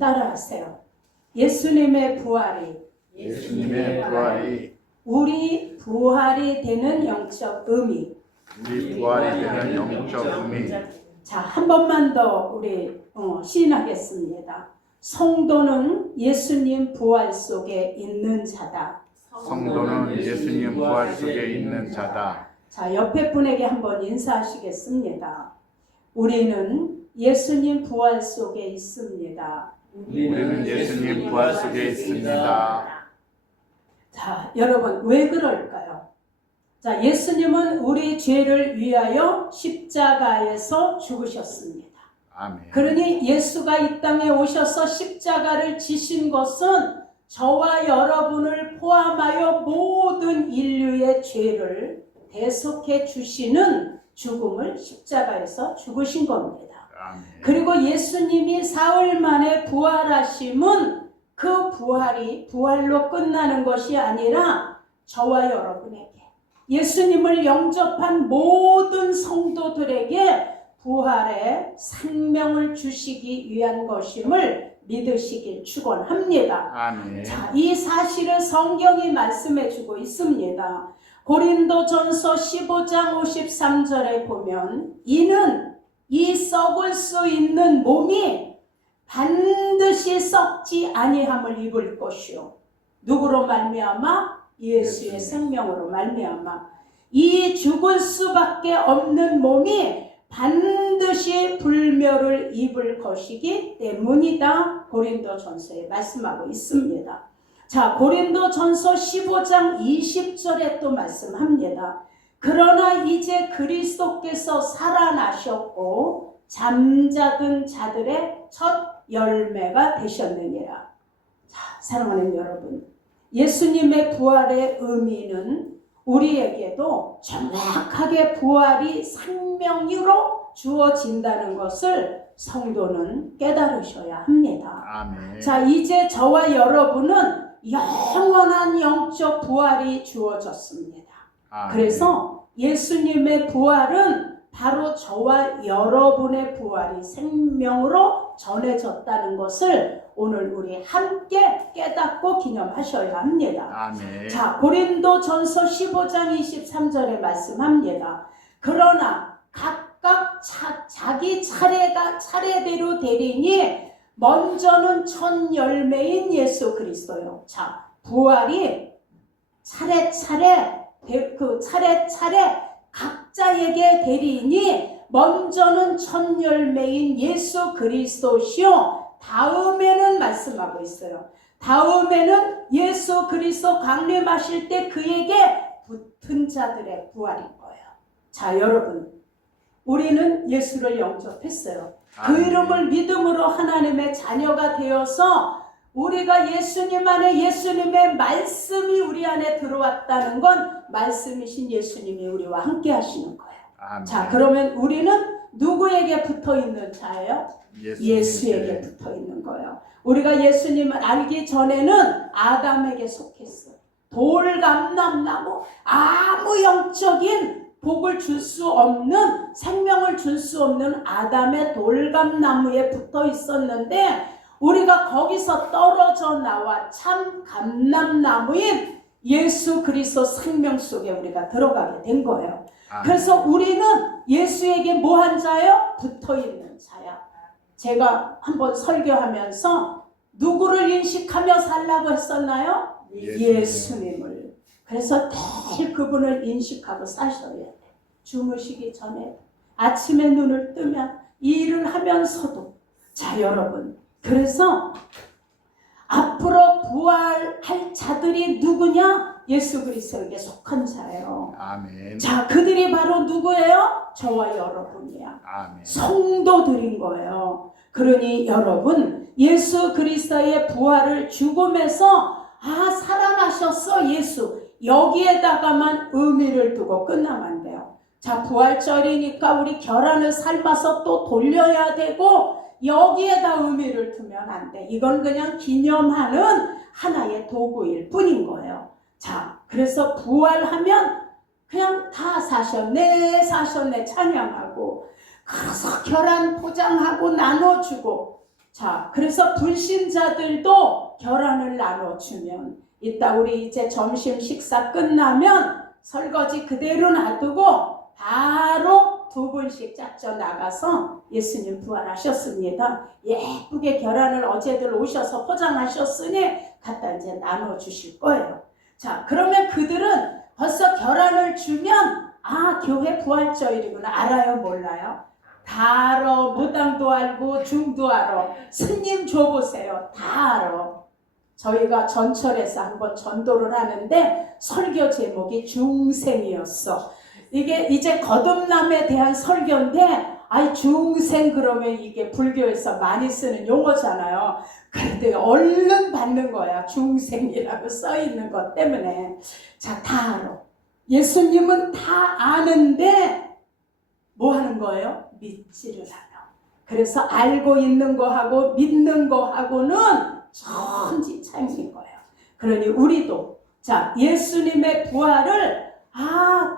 따라하세요. 예수님의 부활이 우리 부활이 되는 영적 의미. 자, 한 번만 더 우리 시인하겠습니다. 성도는 예수님 부활 속에 있는 자다. 자, 옆에 분에게 한번 인사하시겠습니다. 우리는 예수님 부활 속에 있습니다. 자, 여러분 왜 그럴까요? 자, 예수님은 우리 죄를 위하여 십자가에서 죽으셨습니다. 아멘. 그러니 예수가 이 땅에 오셔서 십자가를 지신 것은 저와 여러분을 포함하여 모든 인류의 죄를 대속해 주시는 죽음을 십자가에서 죽으신 겁니다. 아멘. 그리고 예수님이 사흘 만에 부활하심은 그 부활이 부활로 끝나는 것이 아니라 저와 여러분에게 예수님을 영접한 모든 성도들에게 부활의 생명을 주시기 위한 것임을 믿으시길 축원합니다. 아멘. 자, 이 사실을 성경이 말씀해 주고 있습니다. 고린도전서 15장 53절에 보면 이는 이 썩을 수 있는 몸이 반드시 썩지 아니함을 입을 것이요. 누구로 말미암아? 예수의 생명으로 말미암아. 이 죽을 수밖에 없는 몸이 반드시 불멸을 입을 것이기 때문이다. 고린도전서에 말씀하고 있습니다. 자, 고린도전서 15장 20절에 또 말씀합니다. 그러나 이제 그리스도께서 살아나셨고 잠자던 자들의 첫 열매가 되셨느니라. 자, 사랑하는 여러분, 예수님의 부활의 의미는 우리에게도 정확하게 부활이 생명으로 주어진다는 것을 성도는 깨달으셔야 합니다. 아멘. 자, 이제 저와 여러분은 영원한 영적 부활이 주어졌습니다. 아멘. 그래서 예수님의 부활은 바로 저와 여러분의 부활이 생명으로 전해졌다는 것을 오늘 우리 함께 깨닫고 기념하셔야 합니다. 아멘. 자, 고린도전서 15장 23절에 말씀합니다. 그러나 각각 자기 차례대로 되리니 먼저는 첫 열매인 예수 그리스도요. 자, 부활이 차례차례 각자에게 되리니 먼저는 첫 열매인 예수 그리스도시요. 다음에는 말씀하고 있어요. 다음에는 예수 그리스도 강림하실 때 그에게 붙은 자들의 부활인 거예요. 자, 여러분, 우리는 예수를 영접했어요. 그 이름을 믿음으로 하나님의 자녀가 되어서 우리가 예수님 안에 예수님의 말씀이 우리 안에 들어왔다는 건 말씀이신 예수님이 우리와 함께 하시는 거예요. 아멘. 자, 그러면 우리는 누구에게 붙어 있는 자예요? 예수에게 붙어 있는 거예요. 우리가 예수님을 알기 전에는 아담에게 속했어요. 돌감람나무, 아무 영적인 복을 줄 수 없는, 생명을 줄 수 없는 아담의 돌감나무에 붙어 있었는데 우리가 거기서 떨어져 나와 참 감람나무인 예수 그리스도 생명 속에 우리가 들어가게 된 거예요. 그래서 우리는 예수에게 뭐한 자요? 붙어 있는 자야. 제가 한번 설교하면서 누구를 인식하며 살라고 했었나요? 예수님을. 그래서 늘 그분을 인식하고 사셔야 돼. 주무시기 전에, 아침에 눈을 뜨면, 이 일을 하면서도. 자, 여러분, 그래서 앞으로 부활할 자들이 누구냐? 예수 그리스도에게 속한 자예요. 아멘. 자, 그들이 바로 누구예요? 저와 여러분이야. 아멘. 성도들인 거예요. 그러니 여러분, 예수 그리스도의 부활을 죽음에서 살아나셨어 예수, 여기에다가만 의미를 두고 끝나면 안 돼요. 자, 부활절이니까 우리 계란을 삶아서 또 돌려야 되고 여기에다 의미를 두면 안 돼. 이건 그냥 기념하는 하나의 도구일 뿐인 거예요. 자, 그래서 부활하면 그냥 다 사셨네 찬양하고 가서 계란 포장하고 나눠주고 자, 그래서 불신자들도 결혼을 나눠주면 이따 우리 이제 점심 식사 끝나면 설거지 그대로 놔두고 바로 두 분씩 짝져 나가서 예수님 부활하셨습니다. 예쁘게 계란을 어제들 오셔서 포장하셨으니 갖다 이제 나눠주실 거예요. 자, 그러면 그들은 벌써 계란을 주면 교회 부활절이구나 알아요? 몰라요? 다 알아. 무당도 알고 중도 알아. 스님 줘보세요. 다 알아. 저희가 전철에서 한번 전도를 하는데 설교 제목이 중생이었어. 이게 이제 거듭남에 대한 설교인데 중생 그러면 이게 불교에서 많이 쓰는 용어잖아요. 그런데 얼른 받는 거야. 중생이라고 써 있는 것 때문에. 자, 다 알아. 예수님은 다 아는데 뭐 하는 거예요? 믿지를 않아. 그래서 알고 있는 거하고 믿는 거하고는 천지 차이인 거예요. 그러니 우리도 자, 예수님의 부활을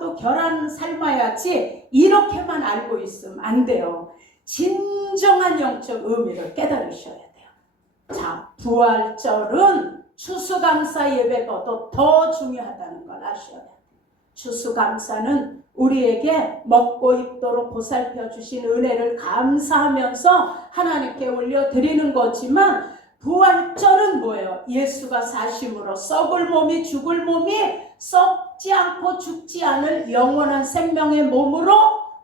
또 계란 삶아야지 이렇게만 알고 있으면 안 돼요. 진정한 영적 의미를 깨달으셔야 돼요. 자, 부활절은 추수감사 예배보다 더 중요하다는 걸 아셔야 돼요. 추수감사는 우리에게 먹고 입도록 보살펴 주신 은혜를 감사하면서 하나님께 올려드리는 거지만 부활절은 뭐예요? 예수가 사심으로 썩을 몸이 죽을 몸이 썩지 않고 죽지 않을 영원한 생명의 몸으로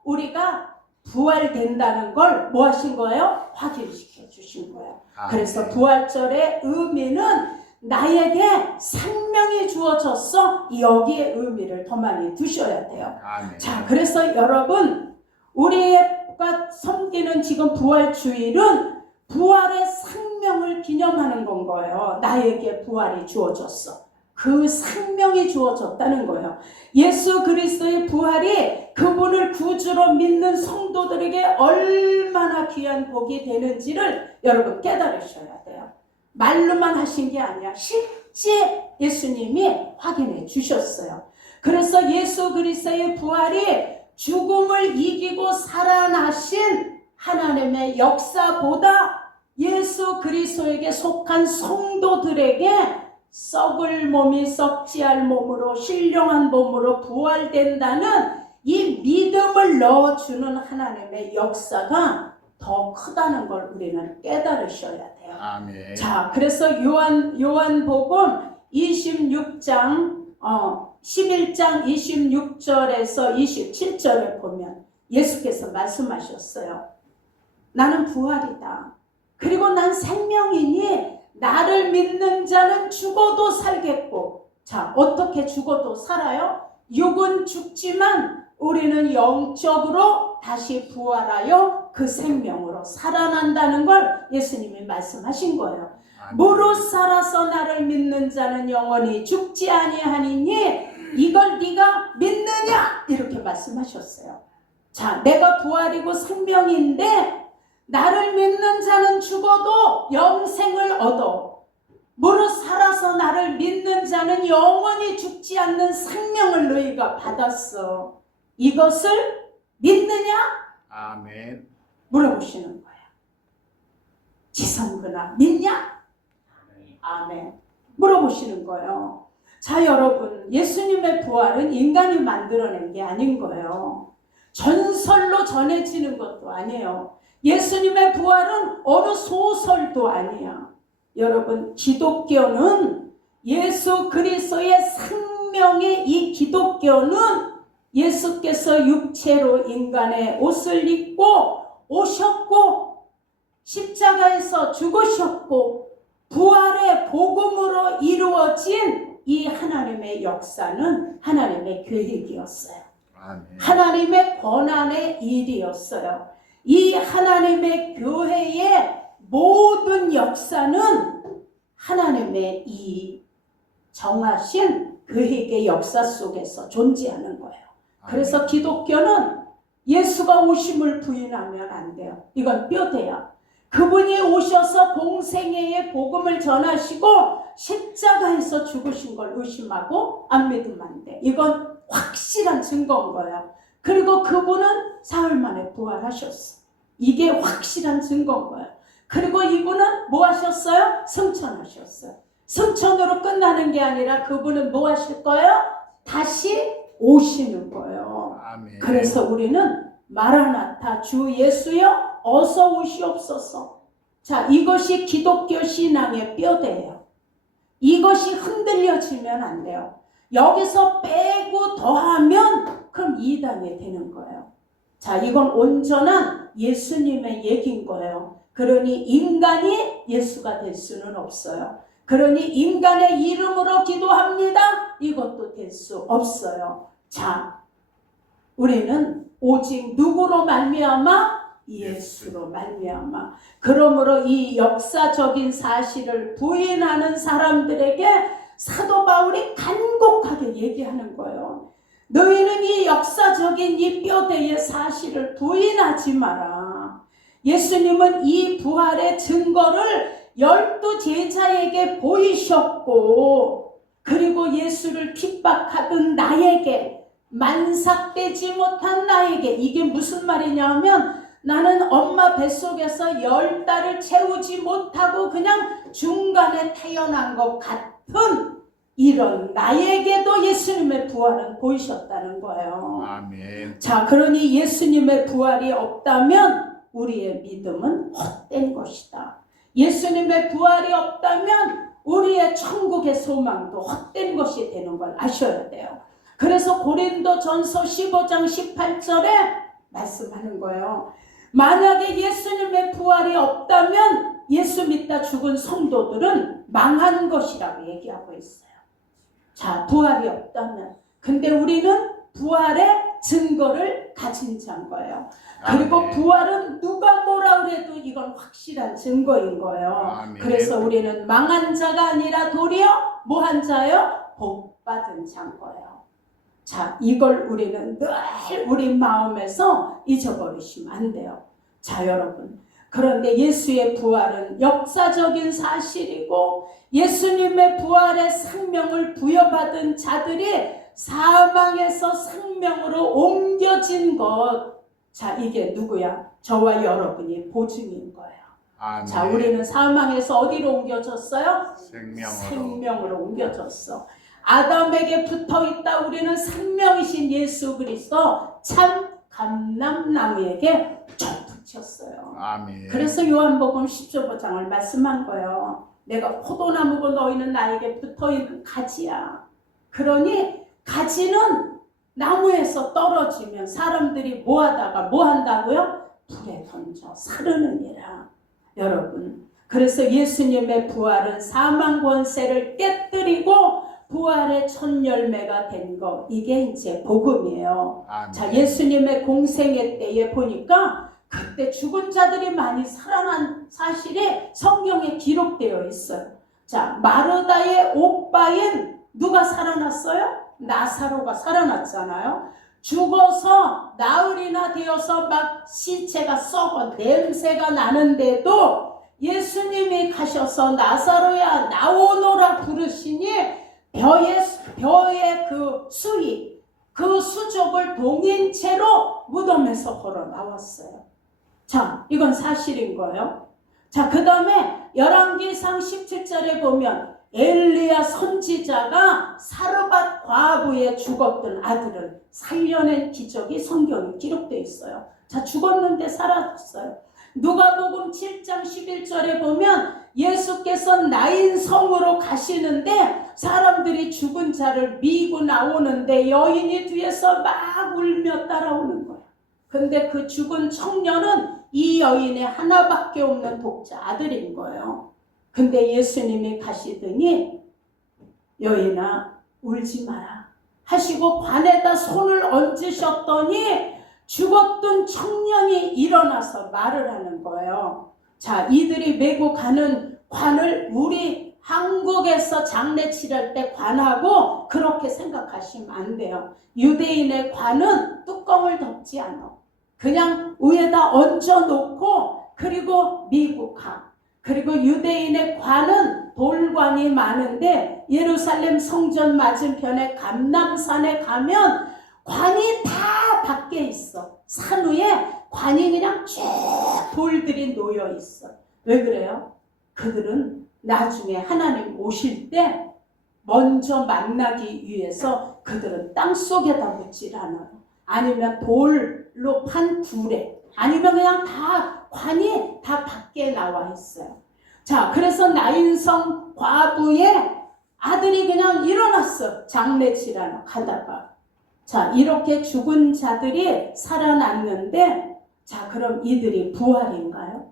우리가 부활된다는 걸 뭐 하신 거예요? 확인시켜 주신 거예요. 그래서 부활절의 의미는 나에게 생명이 주어졌어. 여기에 의미를 더 많이 두셔야 돼요. 자, 그래서 여러분 우리가 섬기는 지금 부활주일은 부활의 생명을 기념하는 건 거예요. 나에게 부활이 주어졌어. 그 생명이 주어졌다는 거예요. 예수 그리스도의 부활이 그분을 구주로 믿는 성도들에게 얼마나 귀한 복이 되는지를 여러분 깨달으셔야 돼요. 말로만 하신 게 아니야. 실제 예수님이 확인해 주셨어요. 그래서 예수 그리스도의 부활이 죽음을 이기고 살아나신 하나님의 역사보다 예수 그리스도에게 속한 성도들에게 썩을 몸이 썩지 않을 몸으로 신령한 몸으로 부활된다는 이 믿음을 넣어주는 하나님의 역사가 더 크다는 걸 우리는 깨달으셔야 돼요. 아멘. 자, 그래서 요한복음 26장 11장 26절에서 27절에 보면 예수께서 말씀하셨어요. 나는 부활이다. 그리고 난 생명이니 나를 믿는 자는 죽어도 살겠고. 자, 어떻게 죽어도 살아요? 육은 죽지만 우리는 영적으로 다시 부활하여 그 생명으로 살아난다는 걸 예수님이 말씀하신 거예요. 무릇 살아서 나를 믿는 자는 영원히 죽지 아니하니니 이걸 네가 믿느냐? 이렇게 말씀하셨어요. 자, 내가 부활이고 생명인데 나를 믿는 자는 죽어도 영생을 얻어. 무릇 살아서 나를 믿는 자는 영원히 죽지 않는 생명을 너희가 받았어. 이것을 믿느냐? 아멘. 물어보시는 거예요. 지성근아, 믿냐? 아멘. 물어보시는 거예요. 자, 여러분, 예수님의 부활은 인간이 만들어낸 게 아닌 거예요. 전설로 전해지는 것도 아니에요. 예수님의 부활은 어느 소설도 아니야. 여러분, 기독교는 예수 그리스도의 생명의 이 기독교는 예수께서 육체로 인간의 옷을 입고 오셨고 십자가에서 죽으셨고 부활의 복음으로 이루어진 이 하나님의 역사는 하나님의 계획이었어요. 아멘. 하나님의 권한의 일이었어요. 이 하나님의 교회의 모든 역사는 하나님의 이 정하신 계획의 역사 속에서 존재하는 거예요. 그래서 기독교는 예수가 오심을 부인하면 안 돼요. 이건 뼈대야. 그분이 오셔서 공생애의 복음을 전하시고 십자가에서 죽으신 걸 의심하고 안 믿으면 안 돼. 이건 확실한 증거인 거예요. 그리고 그분은 사흘 만에 부활하셨어. 이게 확실한 증거인 거예요. 그리고 이분은 뭐 하셨어요? 승천하셨어요. 승천으로 끝나는 게 아니라 그분은 뭐 하실 거예요? 다시 오시는 거예요. 아멘. 그래서 우리는 마라나타 주 예수여 어서 오시옵소서. 자, 이것이 기독교 신앙의 뼈대예요. 이것이 흔들려지면 안 돼요. 여기서 빼고 더하면 그럼 이단이 되는 거예요. 자, 이건 온전한 예수님의 얘기인 거예요. 그러니 인간이 예수가 될 수는 없어요. 그러니 인간의 이름으로 기도합니다. 이것도 될 수 없어요. 자, 우리는 오직 누구로 말미암아? 예수로 말미암아. 그러므로 이 역사적인 사실을 부인하는 사람들에게 사도 바울이 간곡하게 얘기하는 거예요. 너희는 이 역사적인 이 뼈대의 사실을 부인하지 마라. 예수님은 이 부활의 증거를 12 제자에게 보이셨고, 그리고 예수를 핍박하던 나에게, 만삭되지 못한 나에게, 이게 무슨 말이냐면 나는 엄마 뱃속에서 10달을 채우지 못하고 그냥 중간에 태어난 것 같은 이런 나에게도 예수님의 부활은 보이셨다는 거예요. 아멘. 자, 그러니 예수님의 부활이 없다면 우리의 믿음은 헛된 것이다. 예수님의 부활이 없다면 우리의 천국의 소망도 헛된 것이 되는 걸 아셔야 돼요. 그래서 고린도전서 15장 18절에 말씀하는 거예요. 만약에 예수님의 부활이 없다면 예수 믿다 죽은 성도들은 망한 것이라고 얘기하고 있어요. 자, 부활이 없다면. 근데 우리는 부활의 증거를 가진 자인 거예요. 그리고 부활은 누가 뭐라 그래도 이건 확실한 증거인 거예요. 아멘. 그래서 우리는 망한 자가 아니라 도리어 뭐한 자요? 복 받은 자인 거예요. 자, 이걸 우리는 늘 우리 마음에서 잊어버리시면 안 돼요. 자, 여러분. 그런데 예수의 부활은 역사적인 사실이고 예수님의 부활의 생명을 부여받은 자들이 사망에서 생명으로 옮겨진 것. 자, 이게 누구야? 저와 여러분이 보증인 거예요. 아멘. 자, 우리는 사망에서 어디로 옮겨졌어요? 생명으로 옮겨졌어. 아담에게 붙어있다 우리는 생명이신 예수 그리스도 참 감람나무에게 쭉 붙였어요. 아멘. 그래서 요한복음 15장을 말씀한 거예요. 내가 포도나무고 너희는 나에게 붙어있는 가지야. 그러니 가지는 나무에서 떨어지면 사람들이 뭐 한다고요? 불에 던져 사르느니라. 여러분, 그래서 예수님의 부활은 사망 권세를 깨뜨리고 부활의 첫 열매가 된 거, 이게 이제 복음이에요. 아멘. 자, 예수님의 공생애 때에 보니까 그때 죽은 자들이 많이 살아난 사실이 성경에 기록되어 있어요. 자, 마르다의 오빠인 누가 살아났어요? 나사로가 살아났잖아요. 죽어서 나흘이나 되어서 막 시체가 썩어 냄새가 나는데도 예수님이 가셔서 나사로야 나오너라 부르시니 벼의 그 수위, 그 수족을 동인 채로 무덤에서 걸어 나왔어요. 자, 이건 사실인 거예요. 자, 그 다음에 열왕기상 17절에 보면 엘리야 선지자가 사르밧 과부의 죽었던 아들을 살려낸 기적이 성경에 기록되어 있어요. 자, 죽었는데 살아났어요. 누가복음 7장 11절에 보면 예수께서 나인성으로 가시는데 사람들이 죽은 자를 미고 나오는데 여인이 뒤에서 막 울며 따라오는 거예요. 근데 그 죽은 청년은 이 여인의 하나밖에 없는 독자 아들인 거예요. 근데 예수님이 가시더니 여인아 울지 마라 하시고 관에다 손을 얹으셨더니 죽었던 청년이 일어나서 말을 하는 거예요. 자, 이들이 메고 가는 관을 우리 한국에서 장례 치를 때 관하고 그렇게 생각하시면 안 돼요. 유대인의 관은 뚜껑을 덮지 않아. 그냥 위에다 얹어놓고 그리고 미국 가. 그리고 유대인의 관은 돌관이 많은데 예루살렘 성전 맞은편에 감람산에 가면 관이 다 밖에 있어. 산 위에 관이 그냥 쭉 돌들이 놓여 있어. 왜 그래요? 그들은 나중에 하나님 오실 때 먼저 만나기 위해서 그들은 땅속에다 묻질 않아요. 아니면 돌로 판 굴에, 아니면 그냥 다 관이 다 밖에 나와 있어요. 자, 그래서 나인성 과부의 아들이 그냥 일어났어. 장례치라나 가다가. 자, 이렇게 죽은 자들이 살아났는데, 자, 그럼 이들이 부활인가요?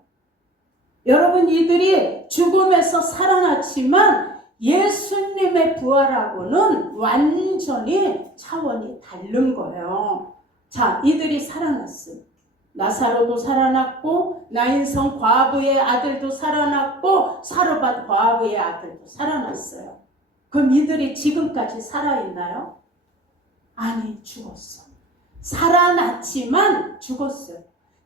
여러분, 이들이 죽음에서 살아났지만 예수님의 부활하고는 완전히 차원이 다른 거예요. 자, 이들이 살아났어요. 나사로도 살아났고, 나인성 과부의 아들도 살아났고, 사르밧 과부의 아들도 살아났어요. 그럼 이들이 지금까지 살아있나요? 아니, 죽었어. 살아났지만 죽었어요.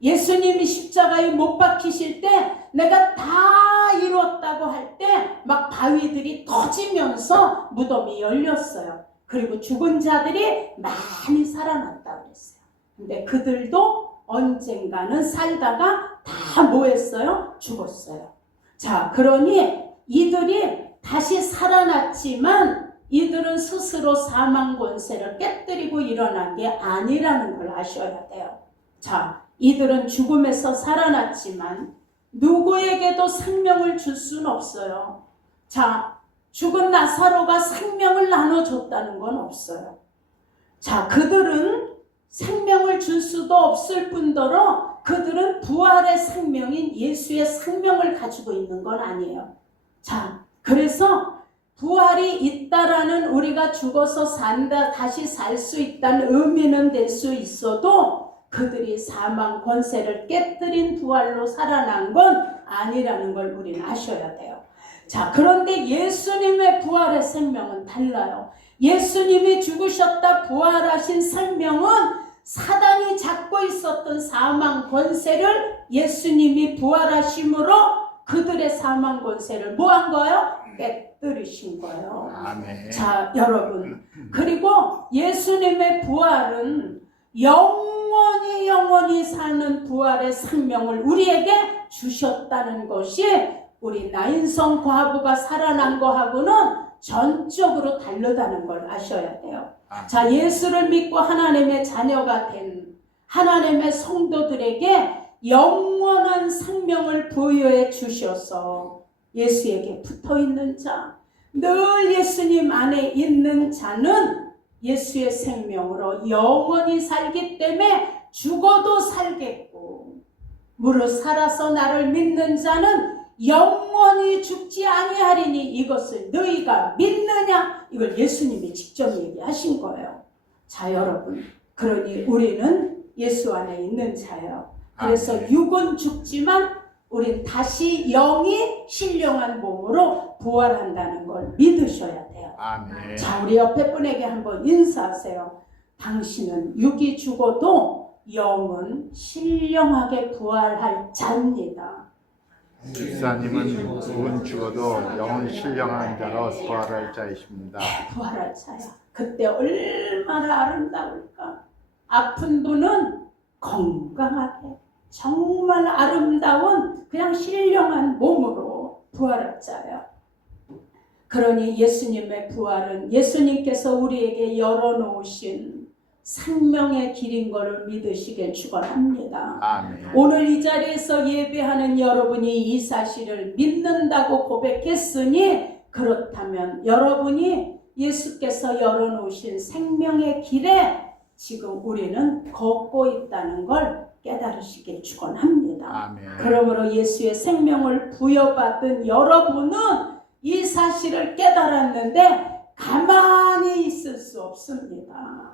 예수님이 십자가에 못 박히실 때 내가 다 이뤘다고 할 때 막 바위들이 터지면서 무덤이 열렸어요. 그리고 죽은 자들이 많이 살아났다고 그랬어요. 근데 그들도 언젠가는 살다가 다 뭐 했어요? 죽었어요. 자, 그러니 이들이 다시 살아났지만 이들은 스스로 사망 권세를 깨뜨리고 일어난 게 아니라는 걸 아셔야 돼요. 자, 이들은 죽음에서 살아났지만 누구에게도 생명을 줄 수는 없어요. 자, 죽은 나사로가 생명을 나눠줬다는 건 없어요. 자, 그들은 생명을 줄 수도 없을 뿐더러 그들은 부활의 생명인 예수의 생명을 가지고 있는 건 아니에요. 자, 그래서 부활이 있다라는 우리가 죽어서 산다, 다시 살 수 있다는 의미는 될 수 있어도 그들이 사망 권세를 깨뜨린 부활로 살아난 건 아니라는 걸 우리는 아셔야 돼요. 자, 그런데 예수님의 부활의 생명은 달라요. 예수님이 죽으셨다 부활하신 생명은 사단이 잡고 있었던 사망 권세를 예수님이 부활하심으로 그들의 사망 권세를 뭐 한 거예요? 깨뜨리신 거예요. 아멘. 자, 여러분, 그리고 예수님의 부활은 영원히 사는 부활의 생명을 우리에게 주셨다는 것이 우리 나인성 과부가 살아난 거하고는 전적으로 다르다는 걸 아셔야 돼요. 자, 예수를 믿고 하나님의 자녀가 된 하나님의 성도들에게 영원한 생명을 부여해 주셔서 예수에게 붙어있는 자, 늘 예수님 안에 있는 자는 예수의 생명으로 영원히 살기 때문에 죽어도 살겠고, 무릇 살아서 나를 믿는 자는 영원히 죽지 아니하리니 이것을 너희가 믿느냐? 이걸 예수님이 직접 얘기하신 거예요. 자, 여러분, 그러니 우리는 예수 안에 있는 자예요. 그래서 육은 죽지만 우린 다시 영이 신령한 몸으로 부활한다는 걸 믿으셔야 돼요. 아멘. 자, 우리 옆에 분에게 한번 인사하세요. 당신은 육이 죽어도 영은 신령하게 부활할 자입니다. 집사님은 은 죽어도 영은 신령한 자로 부활할 자이십니다. 부활할 자야. 그때 얼마나 아름다울까. 아픈 분은 건강하게 정말 아름다운 그냥 신령한 몸으로 부활할 자야. 그러니 예수님의 부활은 예수님께서 우리에게 열어놓으신 생명의 길인 것을 믿으시길 축원합니다. 아멘. 오늘 이 자리에서 예배하는 여러분이 이 사실을 믿는다고 고백했으니 그렇다면 여러분이 예수께서 열어놓으신 생명의 길에 지금 우리는 걷고 있다는 걸 깨달으시길 축원합니다. 아멘. 그러므로 예수의 생명을 부여받은 여러분은 이 사실을 깨달았는데 가만히 있을 수 없습니다.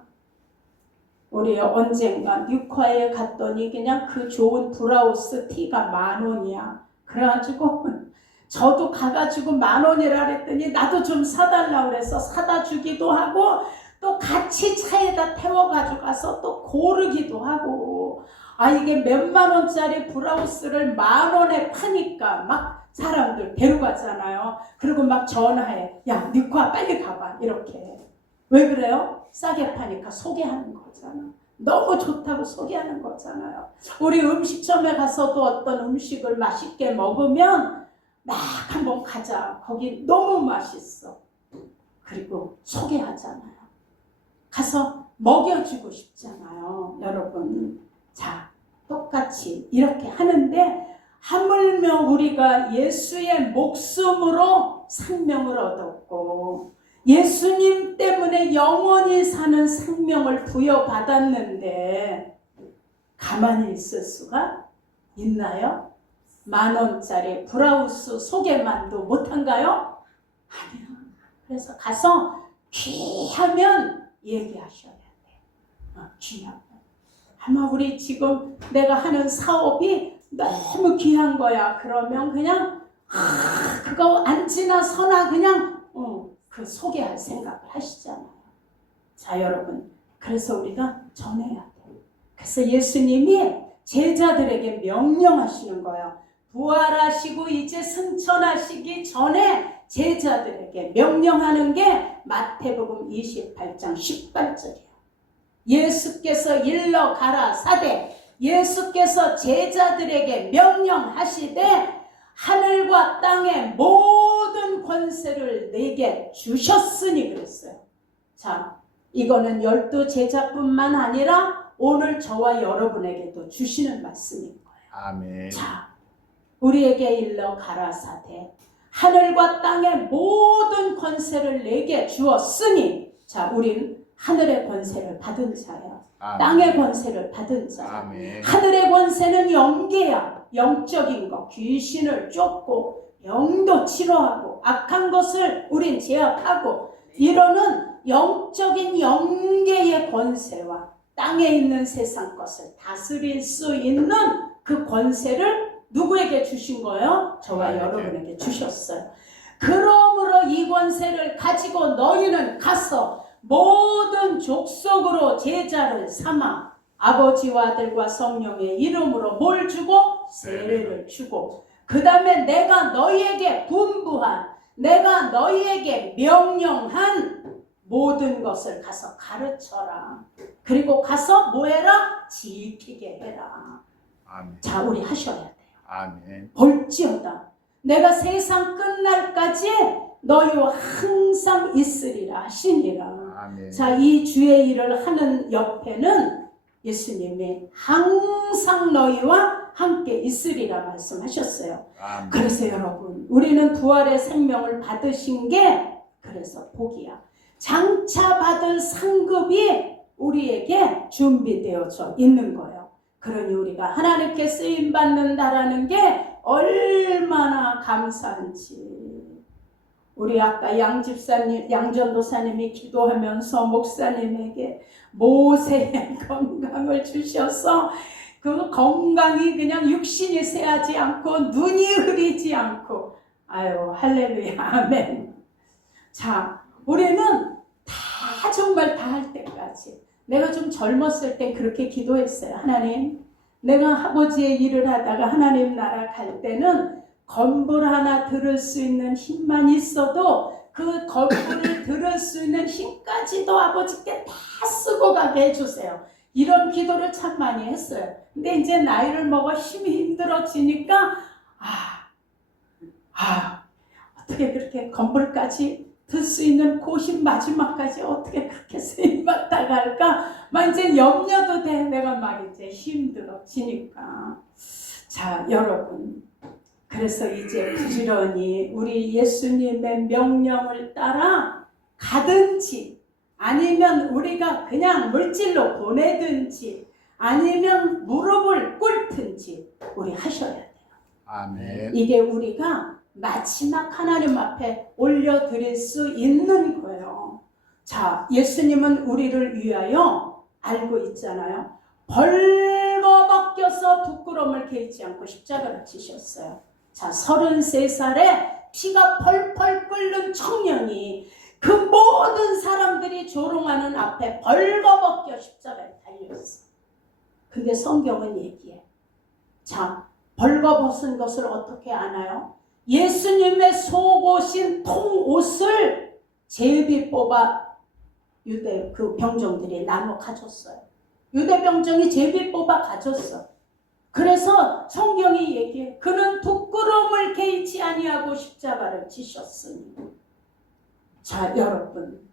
우리 언젠가 뉴카에 갔더니 그냥 그 좋은 브라우스 티가 10,000원이야. 그래가지고 저도 가가지고 10,000원이라 그랬더니 나도 좀 사달라고 그래서 사다 주기도 하고 또 같이 차에다 태워가지고 가서 또 고르기도 하고, 아, 이게 몇만 원짜리 브라우스를 10,000원에 파니까 막 사람들 데려가잖아요. 그리고 막 전화해. 야, 뉴카 빨리 가봐. 이렇게. 왜 그래요? 싸게 파니까 소개하는 거잖아. 너무 좋다고 소개하는 거잖아요. 우리 음식점에 가서도 어떤 음식을 맛있게 먹으면 막 한번 가자. 거기 너무 맛있어. 그리고 소개하잖아요. 가서 먹여주고 싶잖아요. 여러분. 자, 똑같이 이렇게 하는데 하물며 우리가 예수의 목숨으로 생명을 얻었고 예수님 때문에 영원히 사는 생명을 부여받았는데 가만히 있을 수가 있나요? 10,000원짜리 브라우스 소개만도 못한가요? 아니요. 그래서 가서 귀하면 얘기하셔야 돼요. 귀하면. 아마 우리 지금 내가 하는 사업이 너무 귀한 거야. 그러면 그냥 그거 안 지나서나 그냥 그 소개할 생각을 하시잖아요. 자, 여러분. 그래서 우리가 전해야 돼요. 그래서 예수님이 제자들에게 명령하시는 거예요. 부활하시고 이제 승천하시기 전에 제자들에게 명령하는 게 마태복음 28장 18절이에요. 예수께서 일러 가라사대 예수께서 제자들에게 명령하시되 하늘과 땅의 모든 권세를 내게 주셨으니 그랬어요. 자, 이거는 12 제자뿐만 아니라 오늘 저와 여러분에게도 주시는 말씀인 거예요. 아멘. 자, 우리에게 일러 가라사대 하늘과 땅의 모든 권세를 내게 주었으니 자, 우린 하늘의 권세를 받은 자예요. 아멘. 땅의 권세를 받은 자. 아멘. 하늘의 권세는 영계야. 영적인 것, 귀신을 쫓고 영도 치료하고 악한 것을 우린 제압하고 이러는 영적인 영계의 권세와 땅에 있는 세상 것을 다스릴 수 있는 그 권세를 누구에게 주신 거예요? 저와 여러분에게 주셨어요. 그러므로 이 권세를 가지고 너희는 가서 모든 족속으로 제자를 삼아 아버지와 아들과 성령의 이름으로 뭘 주고? 세례를 주고 그 다음에 내가 너희에게 분부한 내가 너희에게 명령한 모든 것을 가서 가르쳐라. 그리고 가서 뭐 해라? 지키게 해라. 아멘. 자, 우리 하셔야 돼요. 아멘. 볼지어다 내가 세상 끝날까지 너희와 항상 있으리라 하시니라. 아멘. 자, 이 주의 일을 하는 옆에는 예수님이 항상 너희와 함께 있으리라 말씀하셨어요. 아멘. 그래서 여러분 우리는 부활의 생명을 받으신 게 그래서 복이야. 장차 받을 상급이 우리에게 준비되어져 있는 거예요. 그러니 우리가 하나님께 쓰임받는다라는 게 얼마나 감사한지. 우리 아까 양집사님, 양전도사님이 기도하면서 목사님에게 모세의 건강을 주셔서 그 건강이 그냥 육신이 쇠하지 않고 눈이 흐리지 않고 아유 할렐루야 아멘. 자, 우리는 다 정말 다 할 때까지 내가 좀 젊었을 때 그렇게 기도했어요. 하나님 내가 아버지의 일을 하다가 하나님 나라 갈 때는 건불 하나 들을 수 있는 힘만 있어도 그 건불을 들을 수 있는 힘까지도 아버지께 다 쓰고 가게 해주세요. 이런 기도를 참 많이 했어요. 근데 이제 나이를 먹어 힘이 힘들어지니까 어떻게 그렇게 건불까지 들 수 있는 그 힘 마지막까지 어떻게 그렇게 쓰임받다가 할까 막 이제 염려도 돼. 내가 막 이제 힘들어지니까. 자, 여러분 그래서 이제 부지런히 우리 예수님의 명령을 따라 가든지 아니면 우리가 그냥 물질로 보내든지 아니면 무릎을 꿇든지 우리 하셔야 돼요. 아멘. 이게 우리가 마지막 하나님 앞에 올려드릴 수 있는 거예요. 자, 예수님은 우리를 위하여 알고 있잖아요. 벌거벗겨서 부끄러움을 개의치 않고 십자가를 지셨어요. 자, 33살에 피가 펄펄 끓는 청년이 그 모든 사람들이 조롱하는 앞에 벌거벗겨 십자가에 달렸어. 근데 성경은 얘기해. 자, 벌거벗은 것을 어떻게 아나요? 예수님의 속옷인 통옷을 제비 뽑아 유대 그 병정들이 나눠 가졌어요. 유대병정이 제비 뽑아 가졌어. 그래서 성경이 얘기해. 그는 부끄러움을 개의치 아니하고 십자가를 지셨으니. 자, 여러분.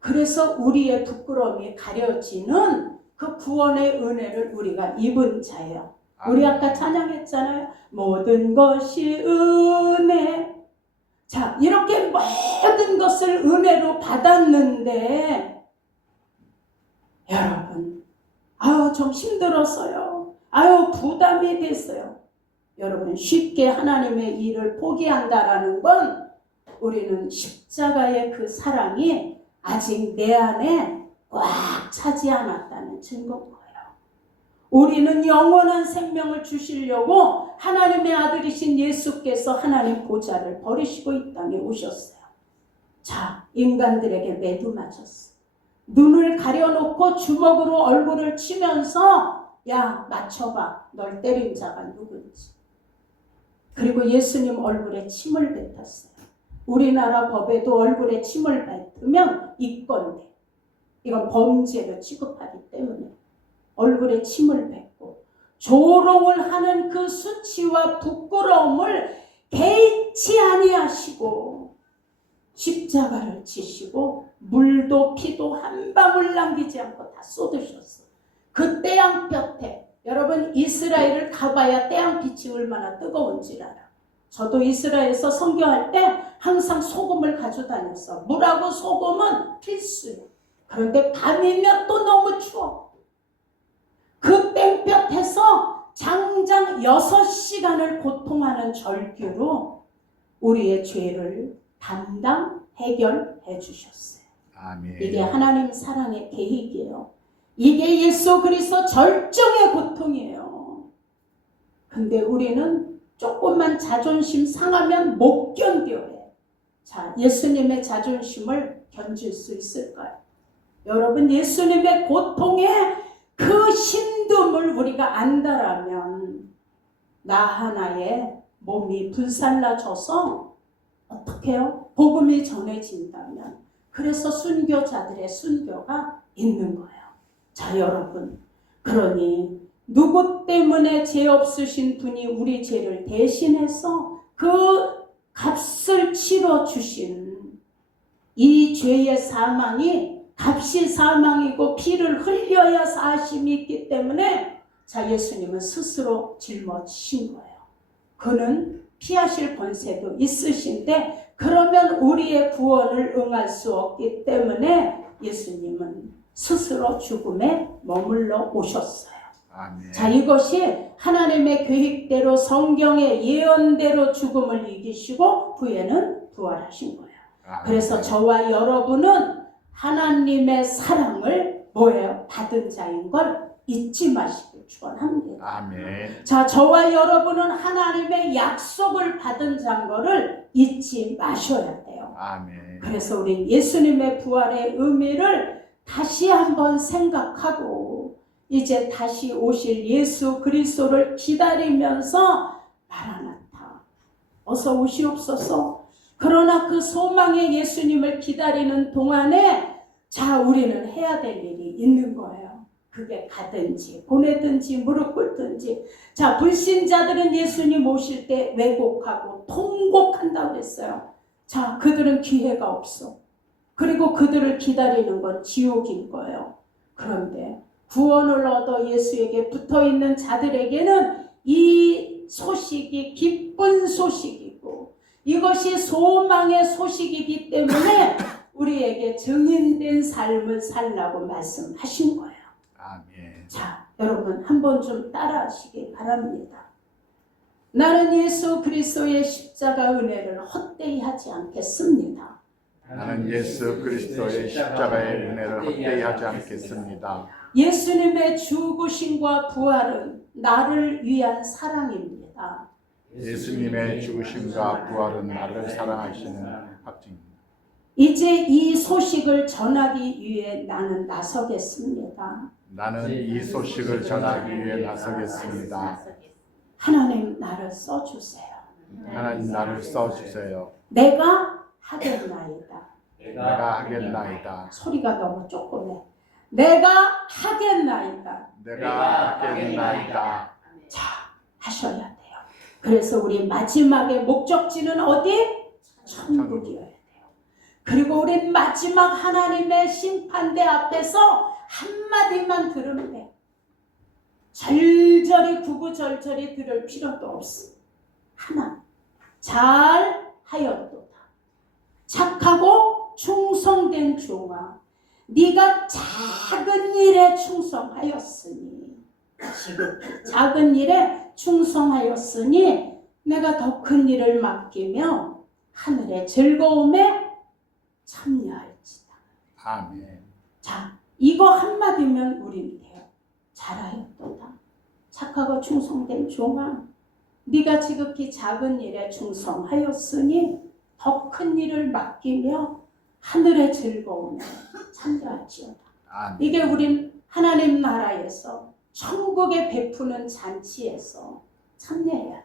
그래서 우리의 부끄러움이 가려지는 그 구원의 은혜를 우리가 입은 자예요. 우리 아까 찬양했잖아요. 모든 것이 은혜. 자, 이렇게 모든 것을 은혜로 받았는데 여러분, 아유 좀 힘들었어요. 아유 부담이 됐어요. 여러분, 쉽게 하나님의 일을 포기한다라는 건 우리는 십자가의 그 사랑이 아직 내 안에 꽉 차지 않았다는 증거인 거예요. 우리는 영원한 생명을 주시려고 하나님의 아들이신 예수께서 하나님 보좌를 버리시고 이 땅에 오셨어요. 자, 인간들에게 매두 맞았어. 눈을 가려놓고 주먹으로 얼굴을 치면서 야, 맞춰봐. 널 때린 자가 누군지. 그리고 예수님 얼굴에 침을 뱉었어요. 우리나라 법에도 얼굴에 침을 뱉으면 입건돼. 이건 범죄로 취급하기 때문에 얼굴에 침을 뱉고 조롱을 하는 그 수치와 부끄러움을 개의치 아니하시고 십자가를 지시고 물도 피도 한 방울 남기지 않고 다 쏟으셨어. 그 태양볕에 여러분 이스라엘을 가봐야 태양빛이 얼마나 뜨거운지 알아. 저도 이스라엘에서 선교할 때 항상 소금을 가져다녔어. 물하고 소금은 필수예요. 그런데 밤이면 또 너무 추워. 그 땡볕에서 장장 6시간을 고통하는 절규로 우리의 죄를 담당 해결해 주셨어요. 아멘. 이게 하나님 사랑의 계획이에요. 이게 예수 그리스도 절정의 고통이에요. 근데 우리는 조금만 자존심 상하면 못 견뎌요. 자, 예수님의 자존심을 견딜 수 있을까요? 여러분, 예수님의 고통의 그 힘듦을 우리가 안다라면 나 하나의 몸이 불살라져서 어떻게 해요? 복음이 전해진다면 그래서 순교자들의 순교가 있는 거예요. 자, 여러분, 그러니 누구 때문에 죄 없으신 분이 우리 죄를 대신해서 그 값을 치러주신 이 죄의 사망이 값이 사망이고 피를 흘려야 사심이 있기 때문에 자, 예수님은 스스로 짊어지신 거예요. 그는 피하실 권세도 있으신데 그러면 우리의 구원을 응할 수 없기 때문에 예수님은 스스로 죽음에 머물러 오셨어요. 아멘. 자, 이것이 하나님의 계획대로 성경의 예언대로 죽음을 이기시고 후에는 부활하신 거예요. 아멘. 그래서 저와 여러분은 하나님의 사랑을 뭐예요? 받은 자인 걸 잊지 마시길 축원합니다. 아멘. 자, 저와 여러분은 하나님의 약속을 받은 자인 거를 잊지 마셔야 돼요. 아멘. 그래서 우리 예수님의 부활의 의미를 다시 한번 생각하고 이제 다시 오실 예수 그리스도를 기다리면서 마라나타 어서 오시옵소서. 그러나 그 소망의 예수님을 기다리는 동안에 자, 우리는 해야 될 일이 있는 거예요. 그게 가든지 보내든지 무릎 꿇든지. 자, 불신자들은 예수님 오실 때 왜곡하고 통곡한다고 그랬어요. 자, 그들은 기회가 없어. 그리고 그들을 기다리는 건 지옥인 거예요. 그런데 구원을 얻어 예수에게 붙어있는 자들에게는 이 소식이 기쁜 소식이고 이것이 소망의 소식이기 때문에 우리에게 증인된 삶을 살라고 말씀하신 거예요. 아멘. 자, 여러분 한번 좀 따라하시기 바랍니다. 나는 예수 그리스도의 십자가 은혜를 헛되이 하지 않겠습니다. 나는 예수 그리스도의 십자가의 은혜를 헛되이 하지 않겠습니다. 예수님의 죽으심과 부활은 나를 위한 사랑입니다. 예수님의 죽으심과 부활은 나를 사랑하시는 확증입니다. 이제 이 소식을 전하기 위해 나는 나서겠습니다. 나는 이 소식을 전하기 위해 나서겠습니다. 하나님 나를 써주세요. 하나님 나를 써주세요. 내가 하겠나이다. 내가 하겠나이다. 소리가 너무 조그매. 내가 하겠나이다. 내가 하겠나이다. 자, 하셔야 돼요. 그래서 우리 마지막의 목적지는 어디? 천국이어야 돼요. 그리고 우리 마지막 하나님의 심판대 앞에서 한마디만 들으면 돼. 절절히 구구절절히 들을 필요도 없어. 하나, 잘 하였도다. 착하고 충성된 종아, 네가 작은 일에 충성하였으니, 작은 일에 충성하였으니 내가 더 큰 일을 맡기며 하늘의 즐거움에 참여할지다. 아멘. 자, 이거 한마디면 우린 돼요. 잘하였도다. 착하고 충성된 종아, 네가 지극히 작은 일에 충성하였으니 더 큰 일을 맡기며 하늘의 즐거움에 참여할지어다. 아멘. 이게 우린 하나님 나라에서 천국에 베푸는 잔치에서 참여해야 돼.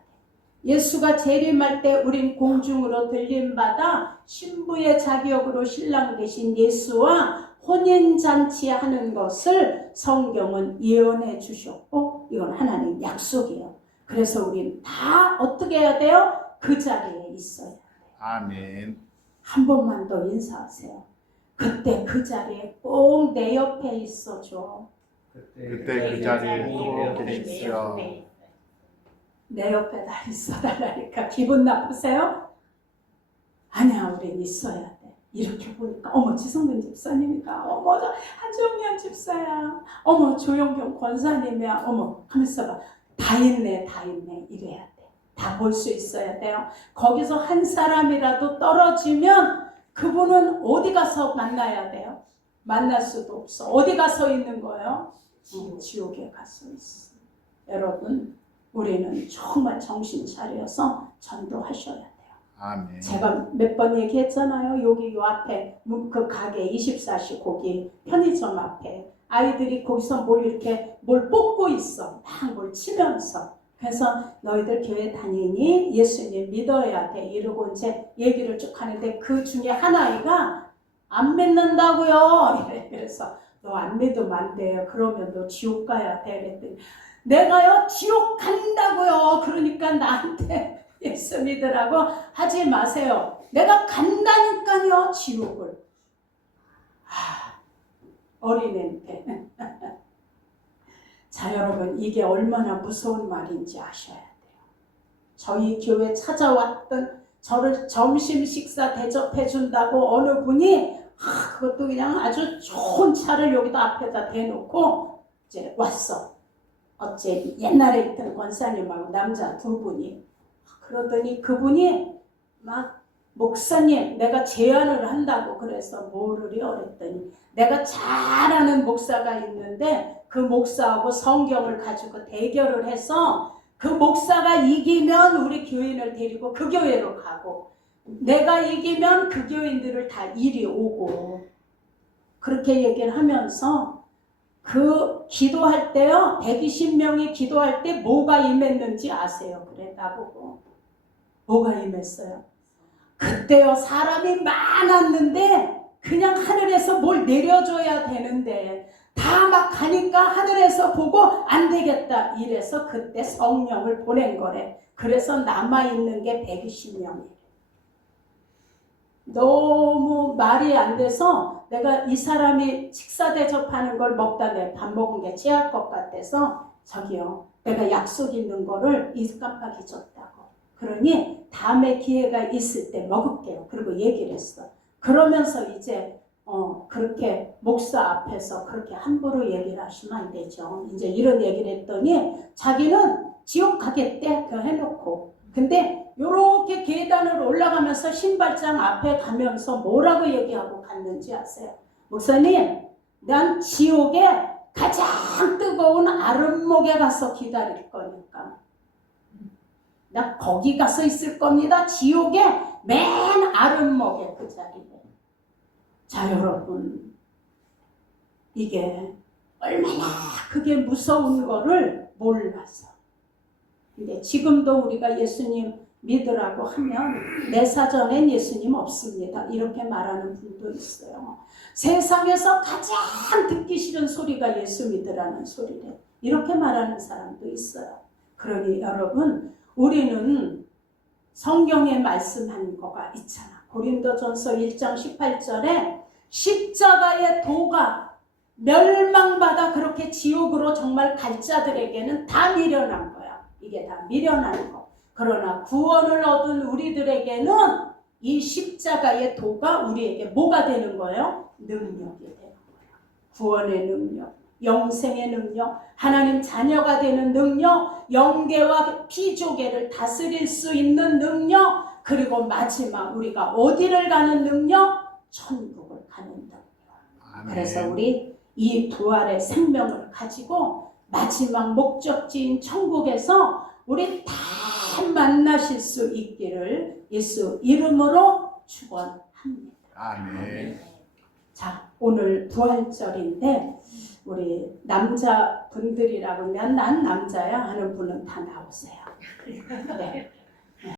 예수가 재림할 때 우린 공중으로 들림받아 신부의 자격으로 신랑 되신 예수와 혼인잔치 하는 것을 성경은 예언해 주셨고, 이건 하나님 약속이에요. 그래서 우린 다 어떻게 해야 돼요? 그 자리에 있어야 돼요. 아멘. 한 번만 더 인사하세요. 그때 그 자리에 꼭 내 옆에 있어줘. 그때 그 자리에 꼭 계십시오. 내 옆에 다 있어달라니까 기분 나쁘세요? 아니야, 우린 있어야 돼. 이렇게 보니까 어머 지성근 집사님이다. 어머 한정현 집사야. 어머 조영경 권사님이야. 어머 하면서 봐. 다 있네, 다 있네. 이래야 돼. 다 볼 수 있어야 돼요. 거기서 한 사람이라도 떨어지면 그분은 어디 가서 만나야 돼요? 만날 수도 없어. 어디 가서 있는 거예요? 지옥에 가서 있어. 여러분, 우리는 정말 정신 차려서 전도하셔야 돼요. 아멘. 제가 몇 번 얘기했잖아요. 여기 요 앞에 그 가게 24시 거기 편의점 앞에 아이들이 거기서 뭘 뽑고 있어. 막 뭘 치면서. 그래서 너희들 교회 다니니 예수님 믿어야 돼. 이러고 이제 얘기를 쭉 하는데 그 중에 한 아이가 안 믿는다고요. 이래. 그래서 너 안 믿으면 안 돼요. 그러면 너 지옥 가야 돼. 그랬더니 내가요 지옥 간다고요. 그러니까 나한테 예수 믿으라고 하지 마세요. 내가 간다니까요 지옥을. 어린애인데. 자, 여러분, 이게 얼마나 무서운 말인지 아셔야 돼요. 저희 교회 찾아왔던 저를 점심 식사 대접해 준다고 어느 분이 그것도 그냥 아주 좋은 차를 여기다 앞에다 대놓고 이제 왔어. 어째 옛날에 있던 권사님하고 남자 두 분이. 그러더니 그분이 막 목사님 내가 제안을 한다고 그래서 뭐를요 그랬더니 내가 잘 아는 목사가 있는데 그 목사하고 성경을 가지고 대결을 해서 그 목사가 이기면 우리 교인을 데리고 그 교회로 가고 내가 이기면 그 교인들을 다 이리 오고 그렇게 얘기를 하면서 그 기도할 때요 120명이 기도할 때 뭐가 임했는지 아세요? 그래 나보고 뭐가 임했어요? 그때요 사람이 많았는데 그냥 하늘에서 뭘 내려줘야 되는데 다 막 가니까 하늘에서 보고 안 되겠다 이래서 그때 성령을 보낸 거래. 그래서 남아있는 게 120명이래. 너무 말이 안 돼서 내가 이 사람이 식사 대접하는 걸 먹다 내 밥 먹은 게 체할 것 같아서 저기요 내가 약속 있는 거를 깜빡 잊었다고. 그러니 다음에 기회가 있을 때 먹을게요. 그리고 얘기를 했어. 그러면서 이제 그렇게 목사 앞에서 그렇게 함부로 얘기를 하시면 안 되죠. 이제 이런 얘기를 했더니 자기는 지옥 가겠대 그 해놓고. 근데 요렇게 계단을 올라가면서 신발장 앞에 가면서 뭐라고 얘기하고 갔는지 아세요? 목사님, 난 지옥에 가장 뜨거운 아름목에 가서 기다릴 거니까. 나 거기 가서 있을 겁니다. 지옥의 맨 아름목에 그 자리에. 자, 여러분, 이게 얼마나 그게 무서운 거를 몰라서. 근데 지금도 우리가 예수님 믿으라고 하면 내 사전엔 예수님 없습니다. 이렇게 말하는 분도 있어요. 세상에서 가장 듣기 싫은 소리가 예수 믿으라는 소리래. 이렇게 말하는 사람도 있어요. 그러니 여러분, 우리는 성경에 말씀한 거가 있잖아. 고린도전서 1장 18절에 십자가의 도가 멸망받아 그렇게 지옥으로 정말 갈 자들에게는 다 미련한 거야. 이게 다 미련한 거. 그러나 구원을 얻은 우리들에게는 이 십자가의 도가 우리에게 뭐가 되는 거예요? 능력이 되는 거예요. 구원의 능력, 영생의 능력, 하나님 자녀가 되는 능력, 영계와 피조계를 다스릴 수 있는 능력, 그리고 마지막 우리가 어디를 가는 능력? 천국을 가는 능력. 그래서 우리 이 부활의 생명을 가지고 마지막 목적지인 천국에서 우리 다 만나실 수 있기를 예수 이름으로 축원합니다. 아멘. 자, 오늘 부활절인데 우리 남자분들이라고 하면 난 남자야 하는 분은 다 나오세요. 네.